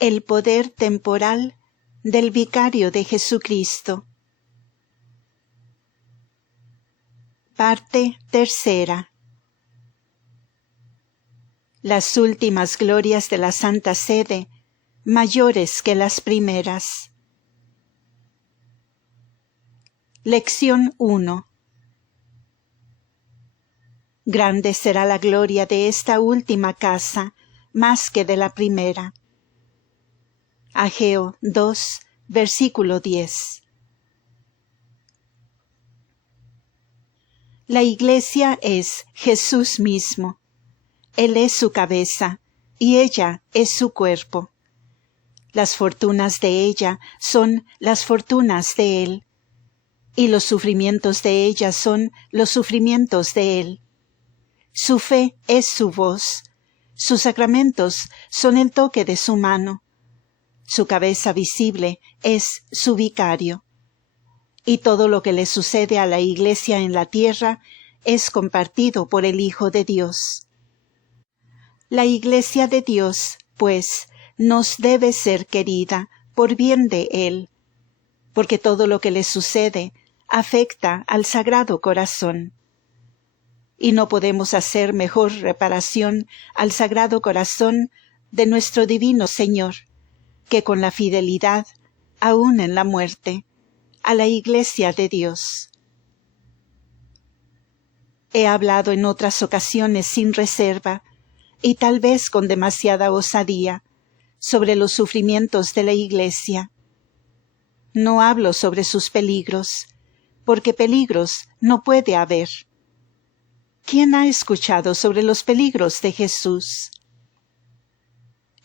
El poder temporal del Vicario de Jesucristo. Parte tercera. Las últimas glorias de la Santa Sede, mayores que las primeras. Lección 1. Grande será la gloria de esta última casa, más que de la primera. Ageo 2, versículo 10. La Iglesia es Jesús mismo. Él es su cabeza, y ella es su cuerpo. Las fortunas de ella son las fortunas de Él, y los sufrimientos de ella son los sufrimientos de Él. Su fe es su voz, sus sacramentos son el toque de su mano. Su cabeza visible es su vicario. Y todo lo que le sucede a la Iglesia en la tierra es compartido por el Hijo de Dios. La Iglesia de Dios, pues, nos debe ser querida por bien de Él, porque todo lo que le sucede afecta al Sagrado Corazón. Y no podemos hacer mejor reparación al Sagrado Corazón de nuestro Divino Señor, que con la fidelidad, aun en la muerte, a la Iglesia de Dios. He hablado en otras ocasiones sin reserva, y tal vez con demasiada osadía, sobre los sufrimientos de la Iglesia. No hablo sobre sus peligros, porque peligros no puede haber. ¿Quién ha escuchado sobre los peligros de Jesús?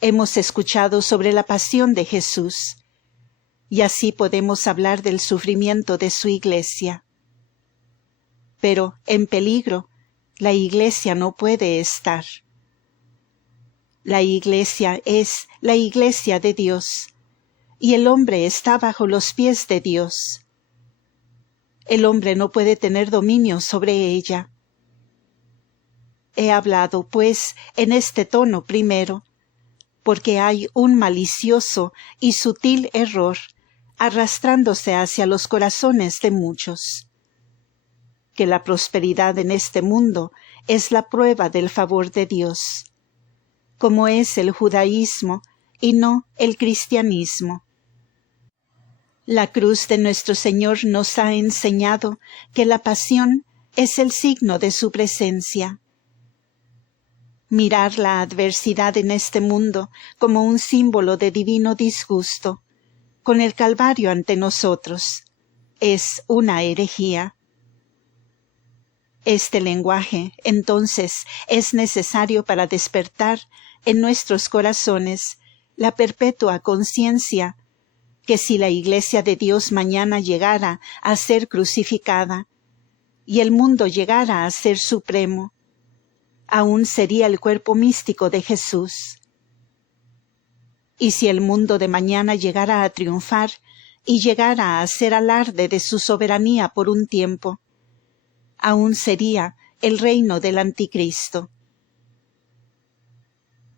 Hemos escuchado sobre la pasión de Jesús, y así podemos hablar del sufrimiento de su Iglesia. Pero en peligro, la Iglesia no puede estar. La Iglesia es la Iglesia de Dios, y el hombre está bajo los pies de Dios. El hombre no puede tener dominio sobre ella. He hablado, pues, en este tono primero, porque hay un malicioso y sutil error arrastrándose hacia los corazones de muchos. Que la prosperidad en este mundo es la prueba del favor de Dios, como es el judaísmo y no el cristianismo. La cruz de nuestro Señor nos ha enseñado que la pasión es el signo de su presencia. Mirar la adversidad en este mundo como un símbolo de divino disgusto, con el Calvario ante nosotros, es una herejía. Este lenguaje, entonces, es necesario para despertar en nuestros corazones la perpetua conciencia que si la Iglesia de Dios mañana llegara a ser crucificada y el mundo llegara a ser supremo, aún sería el cuerpo místico de Jesús. Y si el mundo de mañana llegara a triunfar y llegara a hacer alarde de su soberanía por un tiempo, aún sería el reino del Anticristo.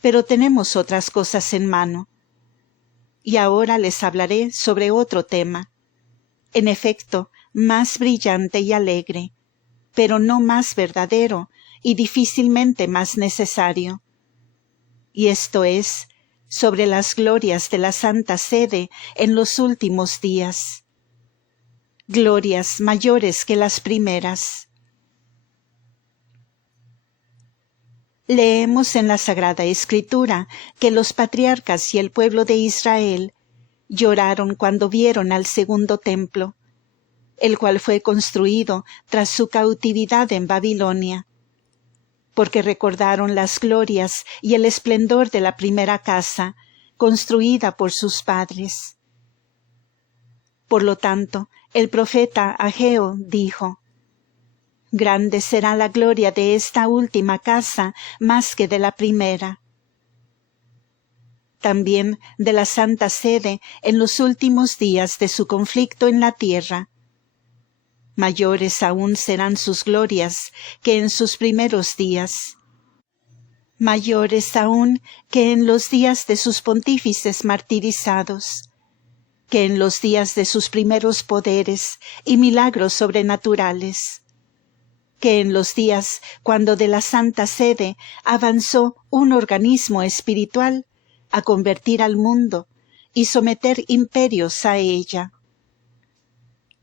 Pero tenemos otras cosas en mano, y ahora les hablaré sobre otro tema, en efecto, más brillante y alegre, pero no más verdadero y difícilmente más necesario. Y esto es, sobre las glorias de la Santa Sede en los últimos días. Glorias mayores que las primeras. Leemos en la Sagrada Escritura que los patriarcas y el pueblo de Israel lloraron cuando vieron al segundo templo, el cual fue construido tras su cautividad en Babilonia, porque recordaron las glorias y el esplendor de la primera casa, construida por sus padres. Por lo tanto, el profeta Ageo dijo: Grande será la gloria de esta última casa más que de la primera. También de la Santa Sede en los últimos días de su conflicto en la tierra. Mayores aún serán sus glorias que en sus primeros días. mayores aún que en los días de sus pontífices martirizados, que en los días de sus primeros poderes y milagros sobrenaturales, que en los días cuando de la Santa Sede avanzó un organismo espiritual a convertir al mundo y someter imperios a ella.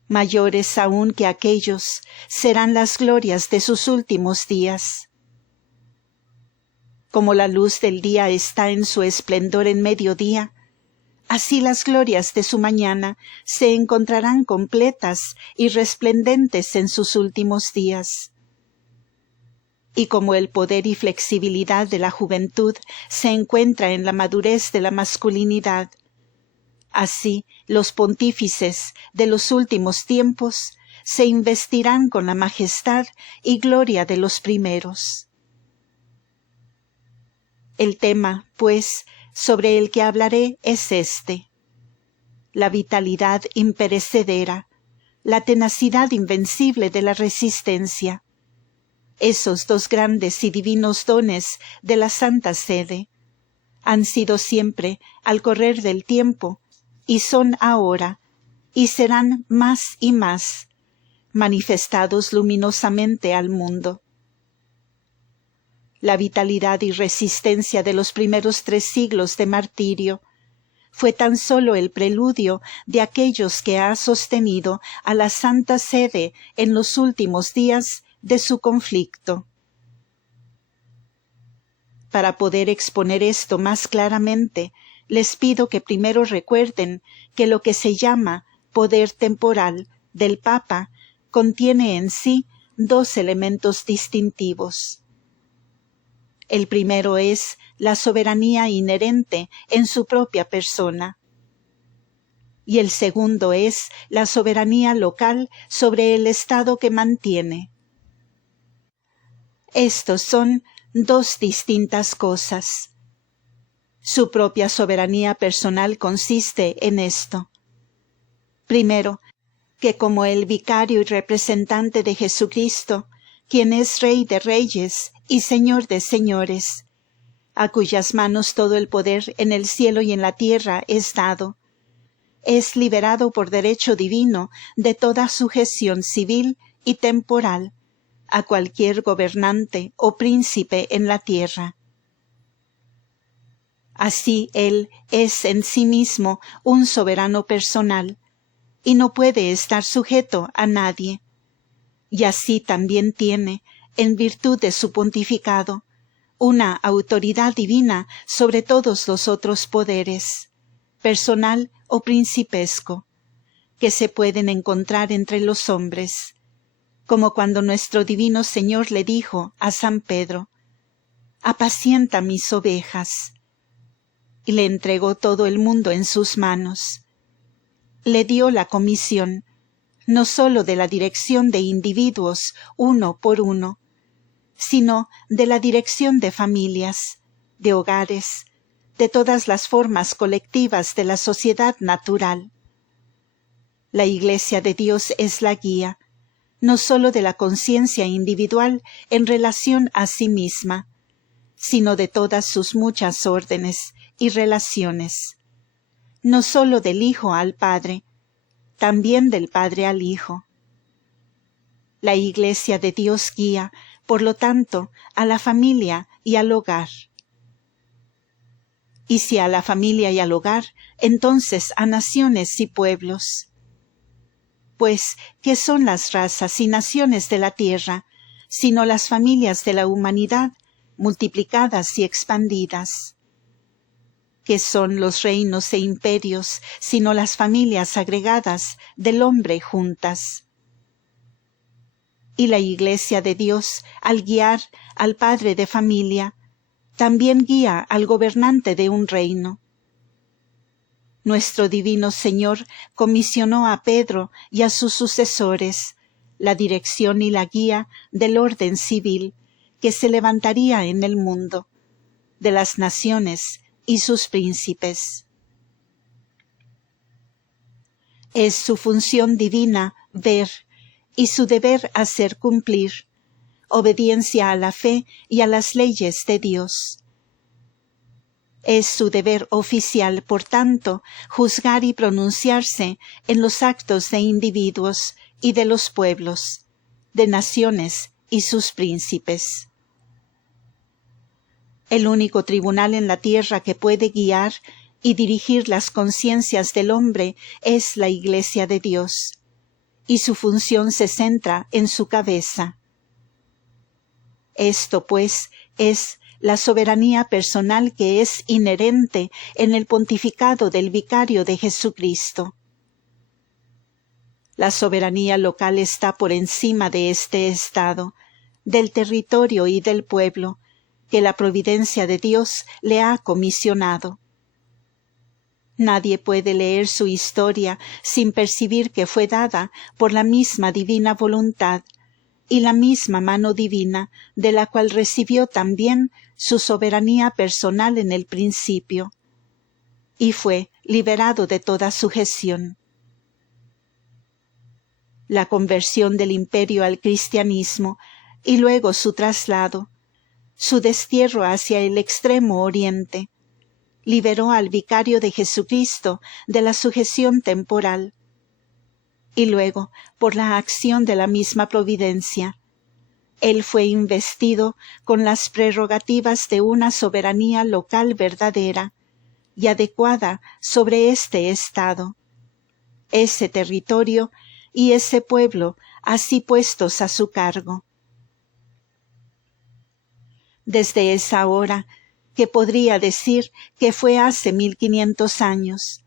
Mayores aún que aquellos serán las glorias de sus últimos días. Como la luz del día está en su esplendor en mediodía, así las glorias de su mañana se encontrarán completas y resplendentes en sus últimos días. Y como el poder y flexibilidad de la juventud se encuentra en la madurez de la masculinidad, así los pontífices de los últimos tiempos se investirán con la majestad y gloria de los primeros. El tema, pues, sobre el que hablaré es este: la vitalidad imperecedera, la tenacidad invencible de la resistencia, esos dos grandes y divinos dones de la Santa Sede, han sido siempre al correr del tiempo, y son ahora, y serán más y más, manifestados luminosamente al mundo. La vitalidad y resistencia de los primeros 3 siglos de martirio fue tan solo el preludio de aquellos que ha sostenido a la Santa Sede en los últimos días de su conflicto. Para poder exponer esto más claramente, les pido que primero recuerden que lo que se llama poder temporal del Papa contiene en sí 2 elementos distintivos. El primero es la soberanía inherente en su propia persona. Y el segundo es la soberanía local sobre el Estado que mantiene. Estos son 2 distintas cosas. Su propia soberanía personal consiste en esto. Primero, que como el vicario y representante de Jesucristo, quien es Rey de Reyes y Señor de Señores, a cuyas manos todo el poder en el cielo y en la tierra es dado, es liberado por derecho divino de toda sujeción civil y temporal a cualquier gobernante o príncipe en la tierra. Así él es en sí mismo un soberano personal, y no puede estar sujeto a nadie. Y así también tiene, en virtud de su pontificado, una autoridad divina sobre todos los otros poderes, personal o principesco, que se pueden encontrar entre los hombres, como cuando nuestro divino Señor le dijo a San Pedro: «Apacienta mis ovejas», y le entregó todo el mundo en sus manos. Le dio la comisión, no sólo de la dirección de individuos uno por uno, sino de la dirección de familias, de hogares, de todas las formas colectivas de la sociedad natural. La Iglesia de Dios es la guía, no sólo de la conciencia individual en relación a sí misma, sino de todas sus muchas órdenes y relaciones, no sólo del Hijo al Padre, también del Padre al Hijo. La Iglesia de Dios guía, por lo tanto, a la familia y al hogar. Y si a la familia y al hogar, entonces a naciones y pueblos. Pues, ¿qué son las razas y naciones de la tierra, sino las familias de la humanidad, multiplicadas y expandidas? ¿Qué son los reinos e imperios, sino las familias agregadas del hombre juntas? Y la Iglesia de Dios, al guiar al padre de familia, también guía al gobernante de un reino. Nuestro divino Señor comisionó a Pedro y a sus sucesores la dirección y la guía del orden civil que se levantaría en el mundo, de las naciones y sus príncipes. Es su función divina ver y su deber hacer cumplir, obediencia a la fe y a las leyes de Dios. Es su deber oficial, por tanto, juzgar y pronunciarse en los actos de individuos y de los pueblos, de naciones y sus príncipes. El único tribunal en la tierra que puede guiar y dirigir las conciencias del hombre es la Iglesia de Dios, y su función se centra en su cabeza. Esto, pues, es la soberanía personal que es inherente en el pontificado del vicario de Jesucristo. La soberanía local está por encima de este estado, del territorio y del pueblo, que la providencia de Dios le ha comisionado. Nadie puede leer su historia sin percibir que fue dada por la misma divina voluntad y la misma mano divina de la cual recibió también su soberanía personal en el principio, y fue liberado de toda sujeción. La conversión del imperio al cristianismo y luego su traslado, su destierro hacia el extremo oriente, liberó al vicario de Jesucristo de la sujeción temporal, y luego, por la acción de la misma providencia, él fue investido con las prerrogativas de una soberanía local verdadera y adecuada sobre este estado, ese territorio y ese pueblo así puestos a su cargo. Desde esa hora, que podría decir que fue hace 1500 años,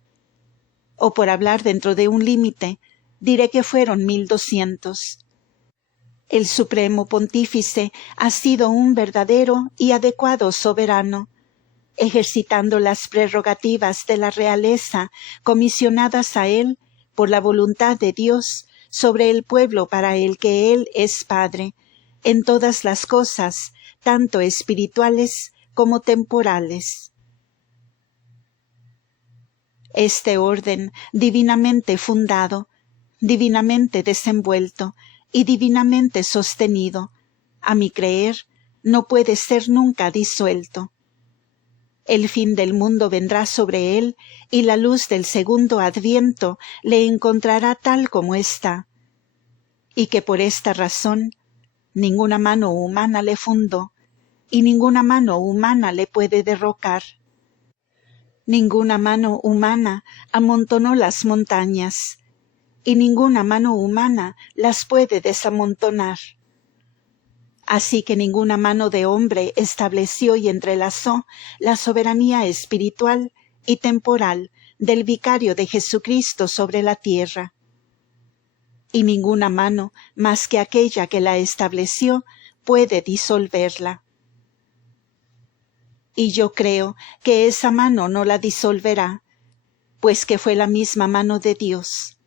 o por hablar dentro de un límite, diré que fueron 1200. El Supremo Pontífice ha sido un verdadero y adecuado soberano, ejercitando las prerrogativas de la realeza comisionadas a él por la voluntad de Dios sobre el pueblo para el que él es Padre, en todas las cosas, tanto espirituales como temporales. Este orden divinamente fundado, divinamente desenvuelto y divinamente sostenido, a mi creer, no puede ser nunca disuelto. El fin del mundo vendrá sobre él y la luz del segundo adviento le encontrará tal como está, y que por esta razón ninguna mano humana le fundó y ninguna mano humana le puede derrocar. Ninguna mano humana amontonó las montañas, y ninguna mano humana las puede desamontonar. Así que ninguna mano de hombre estableció y entrelazó la soberanía espiritual y temporal del vicario de Jesucristo sobre la tierra. Y ninguna mano, más que aquella que la estableció, puede disolverla. Y yo creo que esa mano no la disolverá, pues que fue la misma mano de Dios.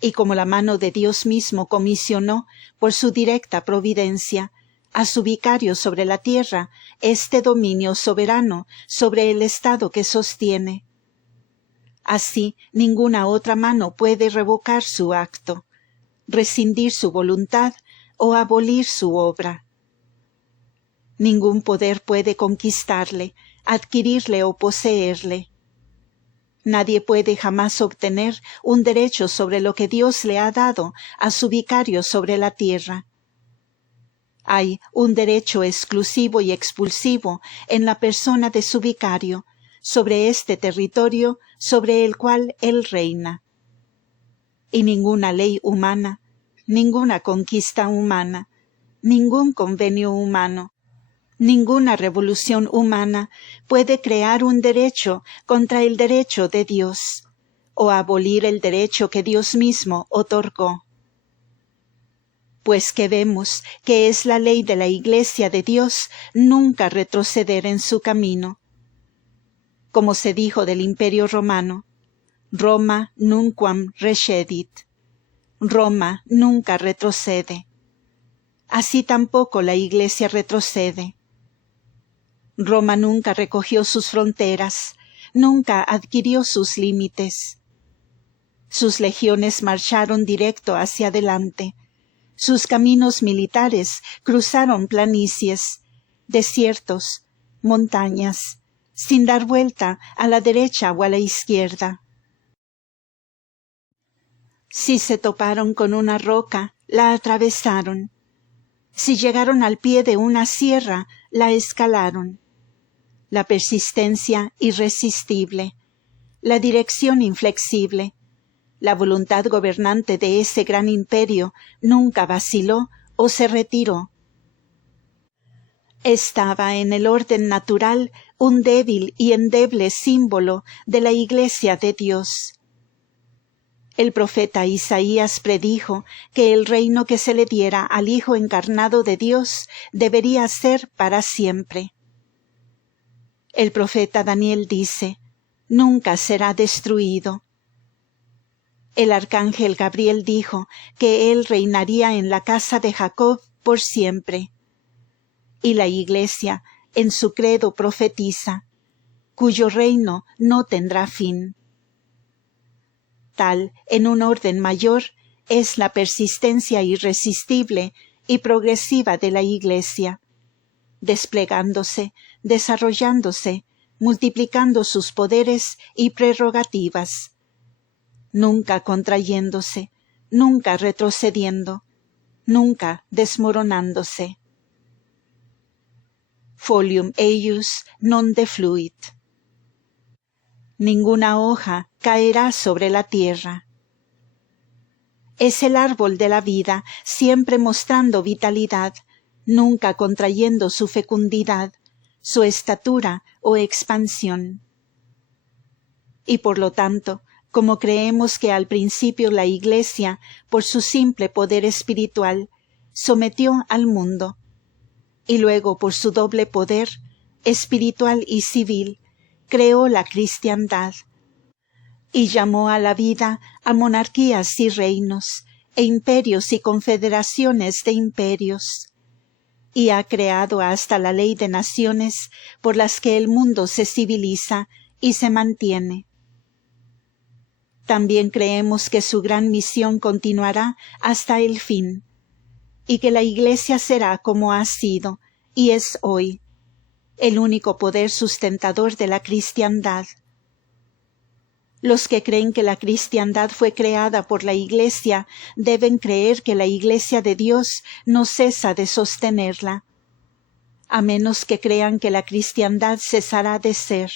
Y como la mano de Dios mismo comisionó, por su directa providencia, a su vicario sobre la tierra, este dominio soberano sobre el estado que sostiene. Así, ninguna otra mano puede revocar su acto, rescindir su voluntad o abolir su obra. Ningún poder puede conquistarle, adquirirle o poseerle. Nadie puede jamás obtener un derecho sobre lo que Dios le ha dado a su vicario sobre la tierra. Hay un derecho exclusivo y expulsivo en la persona de su vicario sobre este territorio sobre el cual él reina. Y ninguna ley humana, ninguna conquista humana, ningún convenio humano, ninguna revolución humana puede crear un derecho contra el derecho de Dios, o abolir el derecho que Dios mismo otorgó. Pues que vemos que es la ley de la Iglesia de Dios nunca retroceder en su camino. Como se dijo del Imperio Romano, Roma nunquam recedit. Roma nunca retrocede. Así tampoco la Iglesia retrocede. Roma nunca recogió sus fronteras, nunca adquirió sus límites. Sus legiones marcharon directo hacia adelante, Sus caminos militares cruzaron planicies, desiertos, montañas, sin dar vuelta a la derecha o a la izquierda. Si se toparon con una roca, la atravesaron. Si llegaron al pie de una sierra, la escalaron. La persistencia irresistible, la dirección inflexible, la voluntad gobernante de ese gran imperio nunca vaciló o se retiró. Estaba en el orden natural un débil y endeble símbolo de la Iglesia de Dios. El profeta Isaías predijo que el reino que se le diera al Hijo encarnado de Dios debería ser para siempre. El profeta Daniel dice, nunca será destruido. El arcángel Gabriel dijo que él reinaría en la casa de Jacob por siempre. Y la Iglesia, en su credo profetiza, cuyo reino no tendrá fin. Tal, en un orden mayor, es la persistencia irresistible y progresiva de la Iglesia, desplegándose, desarrollándose, multiplicando sus poderes y prerrogativas, nunca contrayéndose, nunca retrocediendo, nunca desmoronándose. Folium eius non defluit. Ninguna hoja caerá sobre la tierra. Es el árbol de la vida, siempre mostrando vitalidad, nunca contrayendo su fecundidad, su estatura o expansión. Y por lo tanto, como creemos que al principio la Iglesia, por su simple poder espiritual, sometió al mundo, y luego por su doble poder, espiritual y civil, creó la cristiandad, y llamó a la vida a monarquías y reinos, e imperios y confederaciones de imperios, y ha creado hasta la ley de naciones por las que el mundo se civiliza y se mantiene. También creemos que su gran misión continuará hasta el fin, y que la Iglesia será como ha sido, y es hoy, el único poder sustentador de la cristiandad. Los que creen que la cristiandad fue creada por la Iglesia deben creer que la Iglesia de Dios no cesa de sostenerla, a menos que crean que la cristiandad cesará de ser.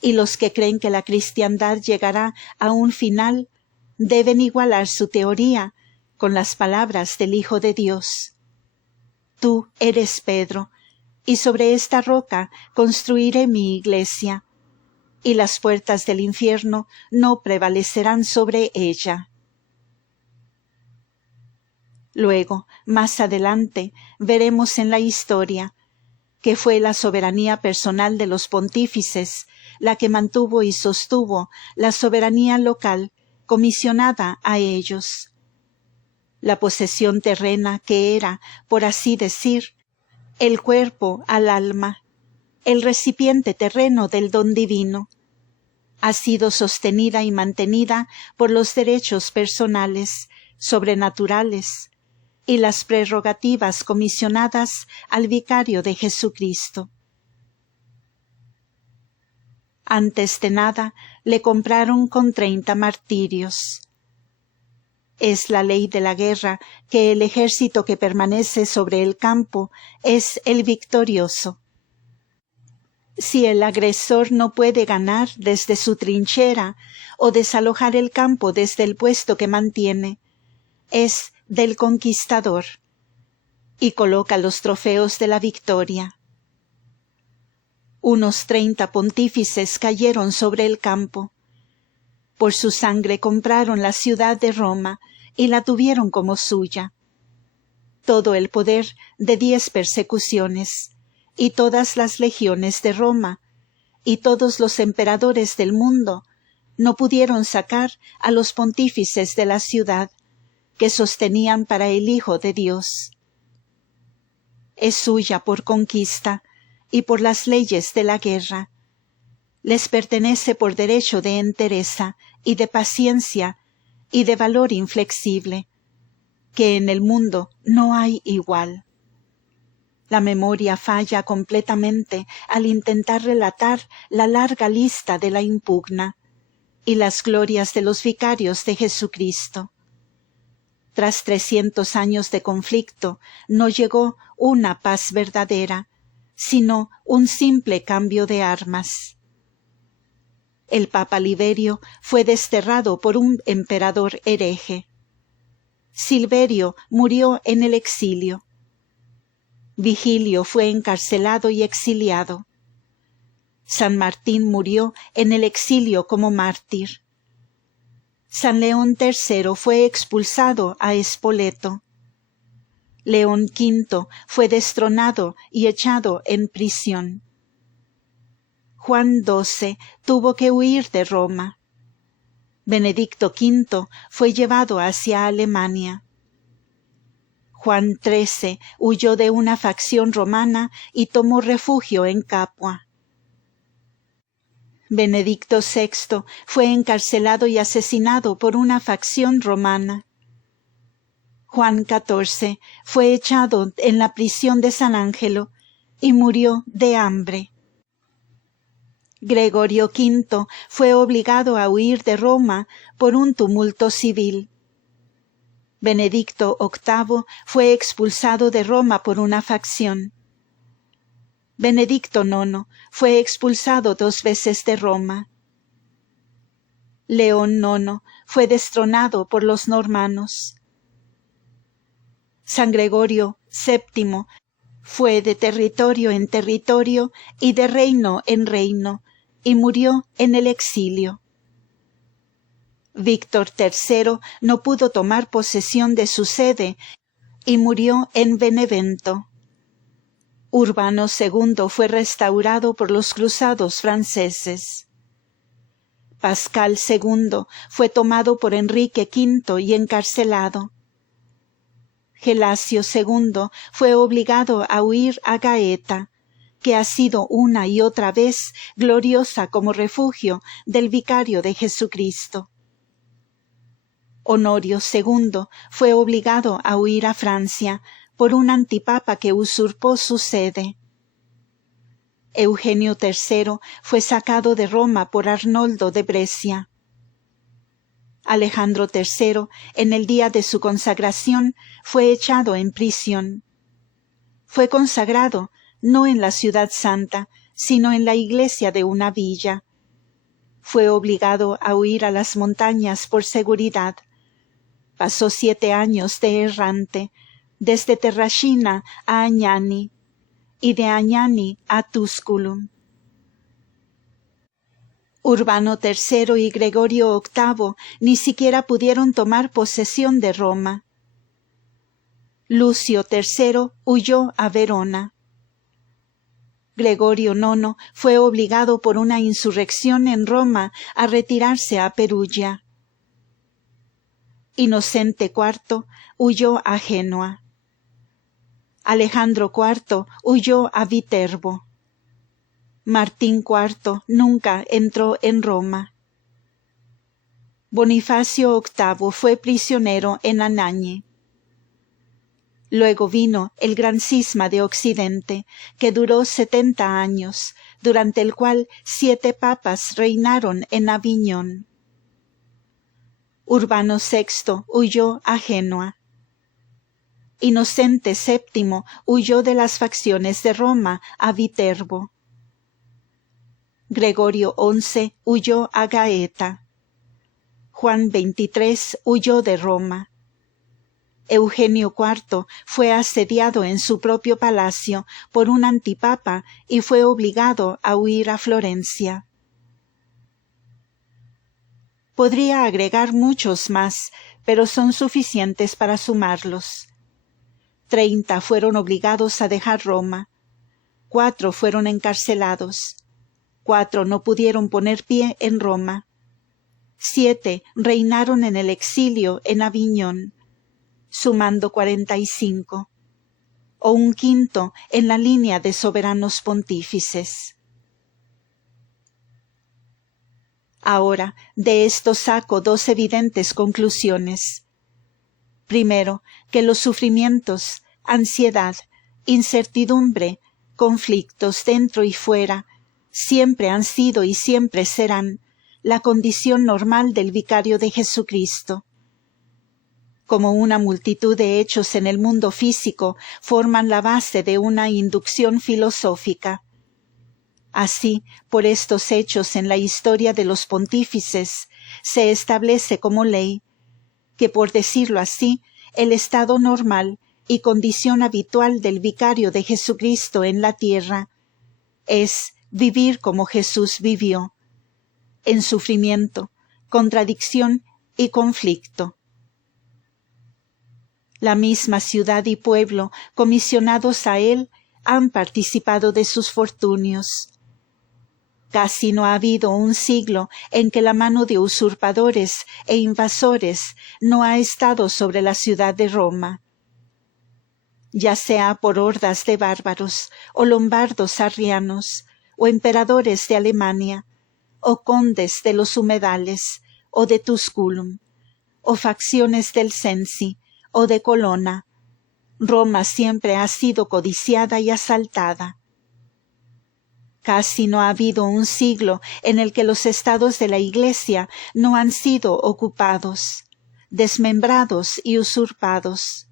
Y los que creen que la cristiandad llegará a un final deben igualar su teoría con las palabras del Hijo de Dios. Tú eres Pedro, y sobre esta roca construiré mi iglesia, y las puertas del infierno no prevalecerán sobre ella. Luego, más adelante, veremos en la historia que fue la soberanía personal de los pontífices la que mantuvo y sostuvo la soberanía local comisionada a ellos. La posesión terrena que era, por así decir, el cuerpo al alma, el recipiente terreno del don divino, ha sido sostenida y mantenida por los derechos personales, sobrenaturales, y las prerrogativas comisionadas al vicario de Jesucristo. Antes de nada, le compraron con 30 martirios. Es la ley de la guerra que el ejército que permanece sobre el campo es el victorioso. Si el agresor no puede ganar desde su trinchera o desalojar el campo desde el puesto que mantiene, es del conquistador, y coloca los trofeos de la victoria. Unos 30 pontífices cayeron sobre el campo. Por su sangre compraron la ciudad de Roma y la tuvieron como suya. Todo el poder de 10 persecuciones, y todas las legiones de Roma, y todos los emperadores del mundo, no pudieron sacar a los pontífices de la ciudad, que sostenían para el Hijo de Dios. Es suya por conquista y por las leyes de la guerra. Les pertenece por derecho de entereza y de paciencia y de valor inflexible, que en el mundo no hay igual. La memoria falla completamente al intentar relatar la larga lista de la impugna y las glorias de los vicarios de Jesucristo. Tras 300 años de conflicto, no llegó una paz verdadera, sino un simple cambio de armas. El Papa Liberio fue desterrado por un emperador hereje. Silverio murió en el exilio. Vigilio fue encarcelado y exiliado. San Martín murió en el exilio como mártir. San León III fue expulsado a Spoleto. León V fue destronado y echado en prisión. Juan XII tuvo que huir de Roma. Benedicto V fue llevado hacia Alemania. Juan XIII huyó de una facción romana y tomó refugio en Capua. Benedicto VI fue encarcelado y asesinado por una facción romana. Juan XIV fue echado en la prisión de San Ángelo y murió de hambre. Gregorio V fue obligado a huir de Roma por un tumulto civil. Benedicto VIII fue expulsado de Roma por una facción. Benedicto IX fue expulsado 2 veces de Roma. León IX fue destronado por los normanos. San Gregorio VII fue de territorio en territorio y de reino en reino, y murió en el exilio. Víctor III no pudo tomar posesión de su sede y murió en Benevento. Urbano II fue restaurado por los cruzados franceses. Pascal II fue tomado por Enrique V y encarcelado. Gelasio II fue obligado a huir a Gaeta, que ha sido una y otra vez gloriosa como refugio del vicario de Jesucristo. Honorio II fue obligado a huir a Francia por un antipapa que usurpó su sede. Eugenio III fue sacado de Roma por Arnoldo de Brescia. Alejandro III, en el día de su consagración, fue echado en prisión. Fue consagrado no en la ciudad santa, sino en la iglesia de una villa. Fue obligado a huir a las montañas por seguridad. Pasó 7 años de errante, desde Terracina a Añani, y de Añani a Tusculum. Urbano III y Gregorio VIII ni siquiera pudieron tomar posesión de Roma. Lucio III huyó a Verona. Gregorio IX fue obligado por una insurrección en Roma a retirarse a Perugia. Inocente IV huyó a Génova. Alejandro IV huyó a Viterbo. Martín IV nunca entró en Roma. Bonifacio VIII fue prisionero en Anagni. Luego vino el gran cisma de Occidente, que duró 70 años, durante el cual 7 papas reinaron en Aviñón. Urbano VI huyó a Génova. Inocente VII huyó de las facciones de Roma a Viterbo. Gregorio XI huyó a Gaeta. Juan XXIII huyó de Roma. Eugenio IV fue asediado en su propio palacio por un antipapa y fue obligado a huir a Florencia. Podría agregar muchos más, pero son suficientes para sumarlos. 30 fueron obligados a dejar Roma. 4 fueron encarcelados. 4 no pudieron poner pie en Roma. 7 reinaron en el exilio en Aviñón, sumando 45, o un quinto en la línea de soberanos pontífices. Ahora, de esto saco 2 evidentes conclusiones. Primero, que los sufrimientos, ansiedad, incertidumbre, conflictos dentro y fuera, siempre han sido y siempre serán la condición normal del vicario de Jesucristo. Como una multitud de hechos en el mundo físico forman la base de una inducción filosófica. Así, por estos hechos en la historia de los pontífices, se establece como ley que, por decirlo así, el estado normal y condición habitual del vicario de Jesucristo en la tierra es vivir como Jesús vivió, en sufrimiento, contradicción y conflicto. La misma ciudad y pueblo, comisionados a él, han participado de sus fortunios. Casi no ha habido un siglo en que la mano de usurpadores e invasores no ha estado sobre la ciudad de Roma. Ya sea por hordas de bárbaros, o lombardos arrianos, o emperadores de Alemania, o condes de los humedales, o de Tusculum, o facciones del Cenci, o de Colonna, Roma siempre ha sido codiciada y asaltada. Casi no ha habido un siglo en el que los estados de la Iglesia no han sido ocupados, desmembrados y usurpados.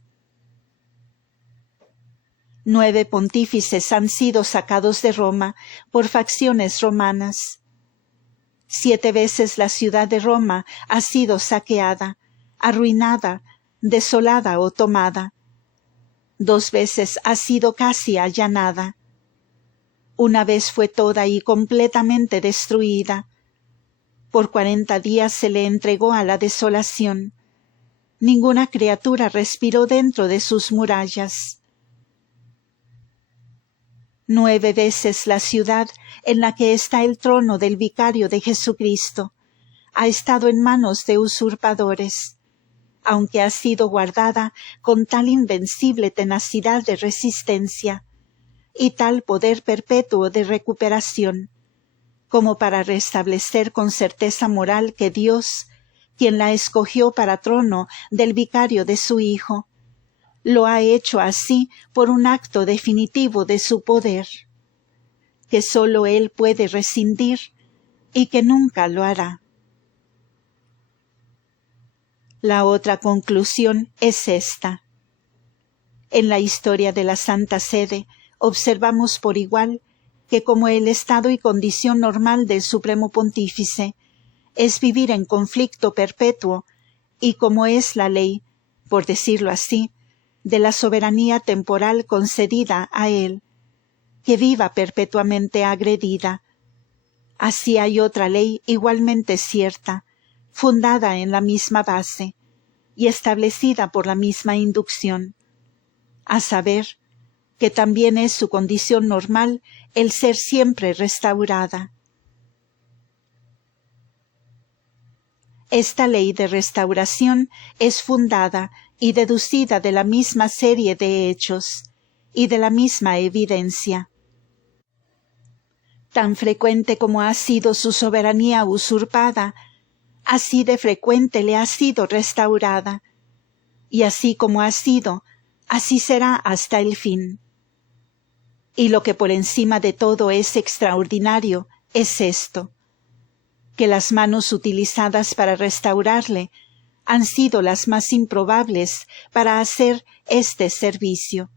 9 pontífices han sido sacados de Roma por facciones romanas. 7 veces la ciudad de Roma ha sido saqueada, arruinada, desolada o tomada. 2 veces ha sido casi allanada. Una vez fue toda y completamente destruida. Por 40 días se le entregó a la desolación. Ninguna criatura respiró dentro de sus murallas. 9 veces la ciudad en la que está el trono del vicario de Jesucristo ha estado en manos de usurpadores, aunque ha sido guardada con tal invencible tenacidad de resistencia y tal poder perpetuo de recuperación, como para restablecer con certeza moral que Dios, quien la escogió para trono del vicario de su Hijo, lo ha hecho así por un acto definitivo de su poder, que sólo Él puede rescindir y que nunca lo hará. La otra conclusión es esta. En la historia de la Santa Sede observamos por igual que como el estado y condición normal del Supremo Pontífice es vivir en conflicto perpetuo y como es la ley, por decirlo así, de la soberanía temporal concedida a él, que viva perpetuamente agredida. Así hay otra ley igualmente cierta, fundada en la misma base y establecida por la misma inducción, a saber, que también es su condición normal el ser siempre restaurada. Esta ley de restauración es fundada y deducida de la misma serie de hechos y de la misma evidencia. Tan frecuente como ha sido su soberanía usurpada, así de frecuente le ha sido restaurada, y así como ha sido, así será hasta el fin. Y lo que por encima de todo es extraordinario es esto, que las manos utilizadas para restaurarle han sido las más improbables para hacer este servicio.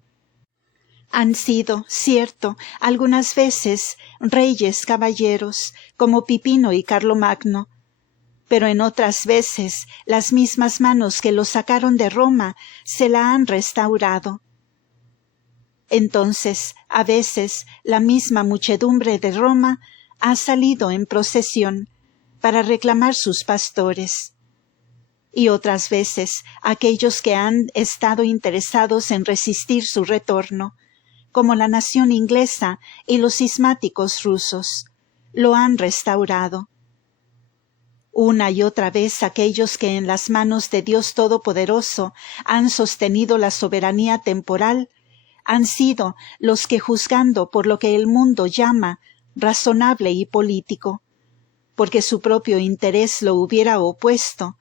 Han sido, cierto, algunas veces reyes caballeros, como Pipino y Carlomagno, pero en otras veces las mismas manos que lo sacaron de Roma se la han restaurado. Entonces, a veces, la misma muchedumbre de Roma ha salido en procesión para reclamar sus pastores. Y otras veces, aquellos que han estado interesados en resistir su retorno, como la nación inglesa y los cismáticos rusos, lo han restaurado. Una y otra vez aquellos que en las manos de Dios Todopoderoso han sostenido la soberanía temporal, han sido los que juzgando por lo que el mundo llama razonable y político, porque su propio interés lo hubiera opuesto,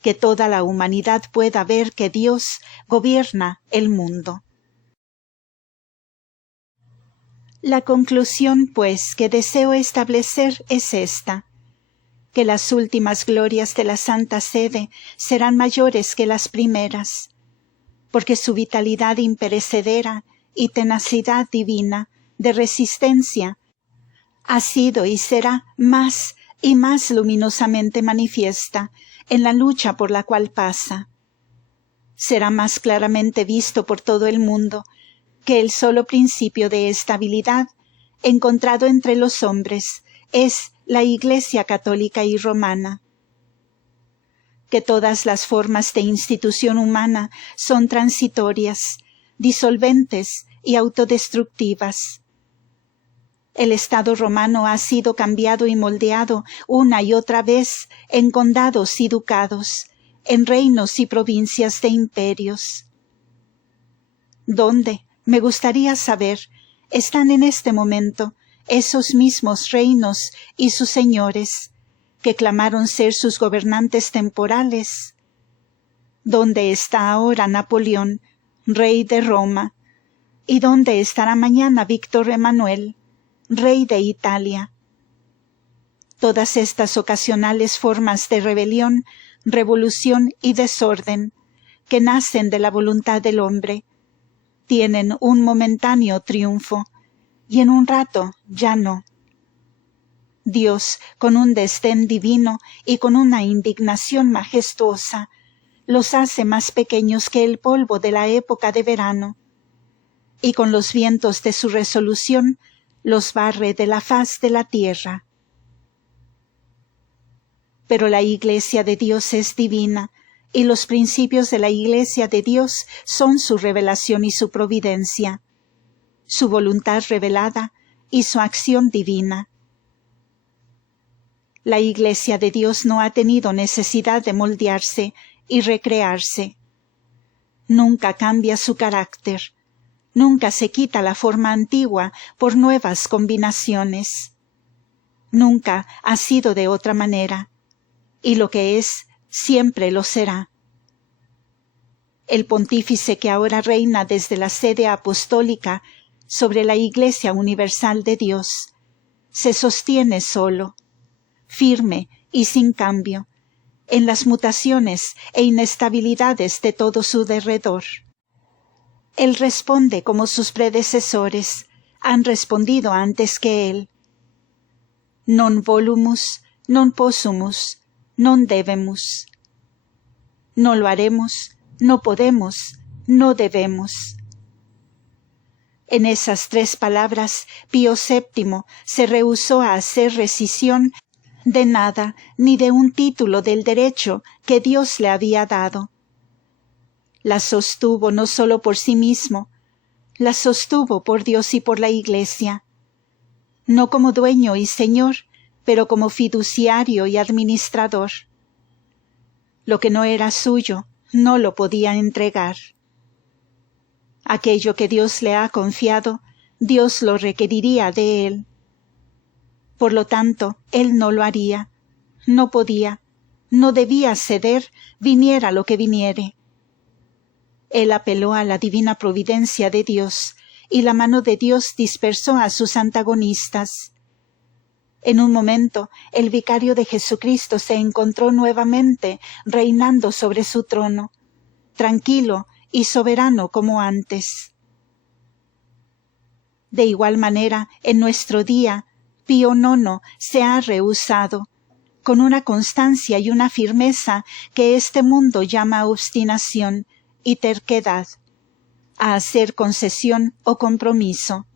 que toda la humanidad pueda ver que Dios gobierna el mundo. La conclusión, pues, que deseo establecer es esta: que las últimas glorias de la Santa Sede serán mayores que las primeras, porque su vitalidad imperecedera y tenacidad divina de resistencia ha sido y será más y más luminosamente manifiesta en la lucha por la cual pasa. Será más claramente visto por todo el mundo que el solo principio de estabilidad encontrado entre los hombres es la Iglesia católica y romana. Que todas las formas de institución humana son transitorias, disolventes y autodestructivas. El Estado romano ha sido cambiado y moldeado una y otra vez en condados y ducados, en reinos y provincias de imperios. ¿Dónde, me gustaría saber, están en este momento esos mismos reinos y sus señores que clamaron ser sus gobernantes temporales? ¿Dónde está ahora Napoleón, rey de Roma? ¿Y dónde estará mañana Víctor Emanuel, rey de Italia? Todas estas ocasionales formas de rebelión, revolución y desorden, que nacen de la voluntad del hombre, tienen un momentáneo triunfo, y en un rato ya no. Dios, con un desdén divino y con una indignación majestuosa, los hace más pequeños que el polvo de la época de verano, y con los vientos de su resolución los barre de la faz de la tierra. Pero la Iglesia de Dios es divina, y los principios de la Iglesia de Dios son su revelación y su providencia, su voluntad revelada y su acción divina. La Iglesia de Dios no ha tenido necesidad de moldearse y recrearse. Nunca cambia su carácter, nunca se quita la forma antigua por nuevas combinaciones. Nunca ha sido de otra manera, y lo que es, siempre lo será. El pontífice que ahora reina desde la sede apostólica sobre la Iglesia universal de Dios, se sostiene solo, firme y sin cambio, en las mutaciones e inestabilidades de todo su derredor. Él responde como sus predecesores han respondido antes que él. Non volumus, non possumus, non debemus. No lo haremos, no podemos, no debemos. En esas 3 palabras, Pío VII se rehusó a hacer rescisión de nada ni de un título del derecho que Dios le había dado. La sostuvo no solo por sí mismo, la sostuvo por Dios y por la Iglesia, no como dueño y señor, pero como fiduciario y administrador. Lo que no era suyo, no lo podía entregar. Aquello que Dios le ha confiado, Dios lo requeriría de él. Por lo tanto, él no lo haría, no podía, no debía ceder, viniera lo que viniere. Él apeló a la divina providencia de Dios, y la mano de Dios dispersó a sus antagonistas. En un momento, el vicario de Jesucristo se encontró nuevamente reinando sobre su trono, tranquilo y soberano como antes. De igual manera, en nuestro día, Pío IX se ha rehusado, con una constancia y una firmeza que este mundo llama obstinación y terquedad, a hacer concesión o compromiso.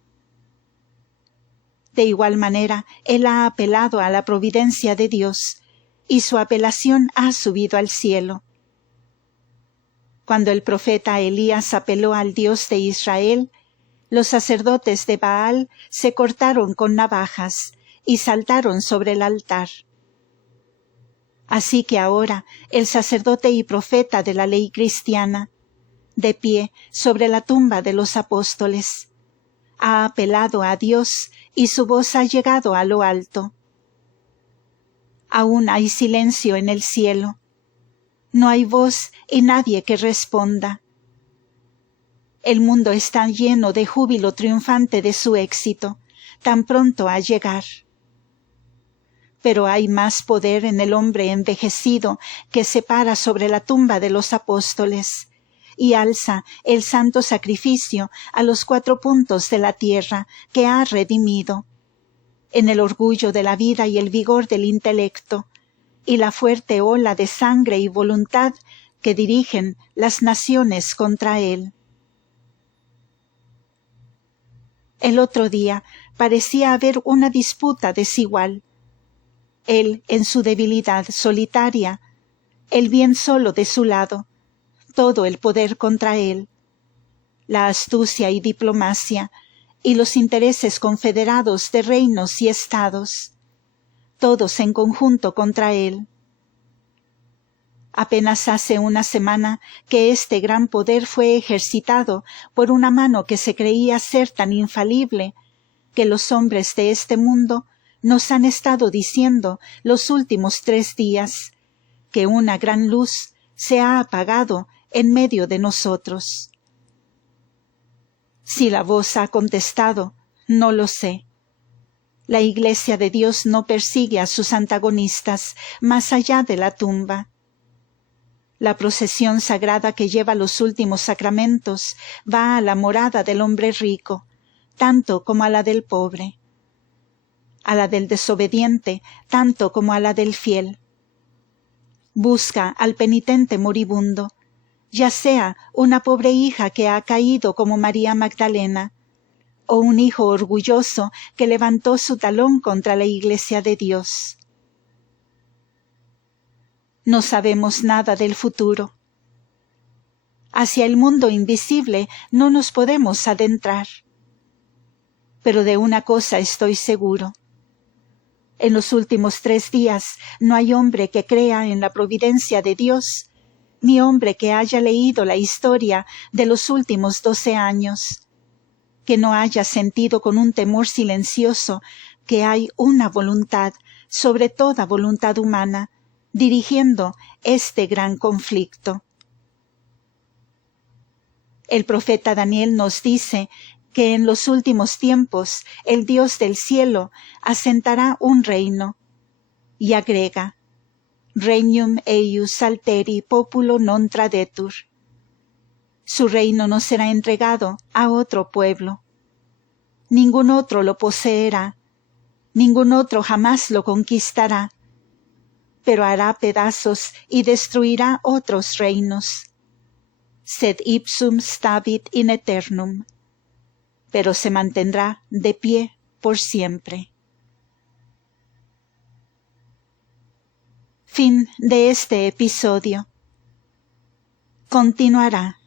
De igual manera, él ha apelado a la providencia de Dios, y su apelación ha subido al cielo. Cuando el profeta Elías apeló al Dios de Israel, los sacerdotes de Baal se cortaron con navajas y saltaron sobre el altar. Así que ahora el sacerdote y profeta de la ley cristiana, de pie sobre la tumba de los apóstoles, ha apelado a Dios y su voz ha llegado a lo alto. Aún hay silencio en el cielo. No hay voz y nadie que responda. El mundo está lleno de júbilo triunfante de su éxito, tan pronto a llegar. Pero hay más poder en el hombre envejecido que se para sobre la tumba de los apóstoles y alza el santo sacrificio a los 4 puntos de la tierra que ha redimido, en el orgullo de la vida y el vigor del intelecto, y la fuerte ola de sangre y voluntad que dirigen las naciones contra él. El otro día parecía haber una disputa desigual. Él en su debilidad solitaria, el bien solo de su lado, todo el poder contra él, la astucia y diplomacia, y los intereses confederados de reinos y estados, todos en conjunto contra él. Apenas hace una semana que este gran poder fue ejercitado por una mano que se creía ser tan infalible, que los hombres de este mundo nos han estado diciendo los últimos 3 días, que una gran luz se ha apagado en medio de nosotros. Si la voz ha contestado, no lo sé. La Iglesia de Dios no persigue a sus antagonistas más allá de la tumba. La procesión sagrada que lleva los últimos sacramentos va a la morada del hombre rico, tanto como a la del pobre, a la del desobediente, tanto como a la del fiel. Busca al penitente moribundo, ya sea una pobre hija que ha caído como María Magdalena, o un hijo orgulloso que levantó su talón contra la Iglesia de Dios. No sabemos nada del futuro. Hacia el mundo invisible no nos podemos adentrar. Pero de una cosa estoy seguro. En los últimos 3 días no hay hombre que crea en la providencia de Dios, ni hombre que haya leído la historia de los últimos 12 años, que no haya sentido con un temor silencioso que hay una voluntad sobre toda voluntad humana, dirigiendo este gran conflicto. El profeta Daniel nos dice que en los últimos tiempos el Dios del cielo asentará un reino, y agrega, regnum eius alteri populo non tradetur. Su reino no será entregado a otro pueblo. Ningún otro lo poseerá, ningún otro jamás lo conquistará, pero hará pedazos y destruirá otros reinos. Sed ipsum stabit in aeternum, pero se mantendrá de pie por siempre. Fin de este episodio. Continuará.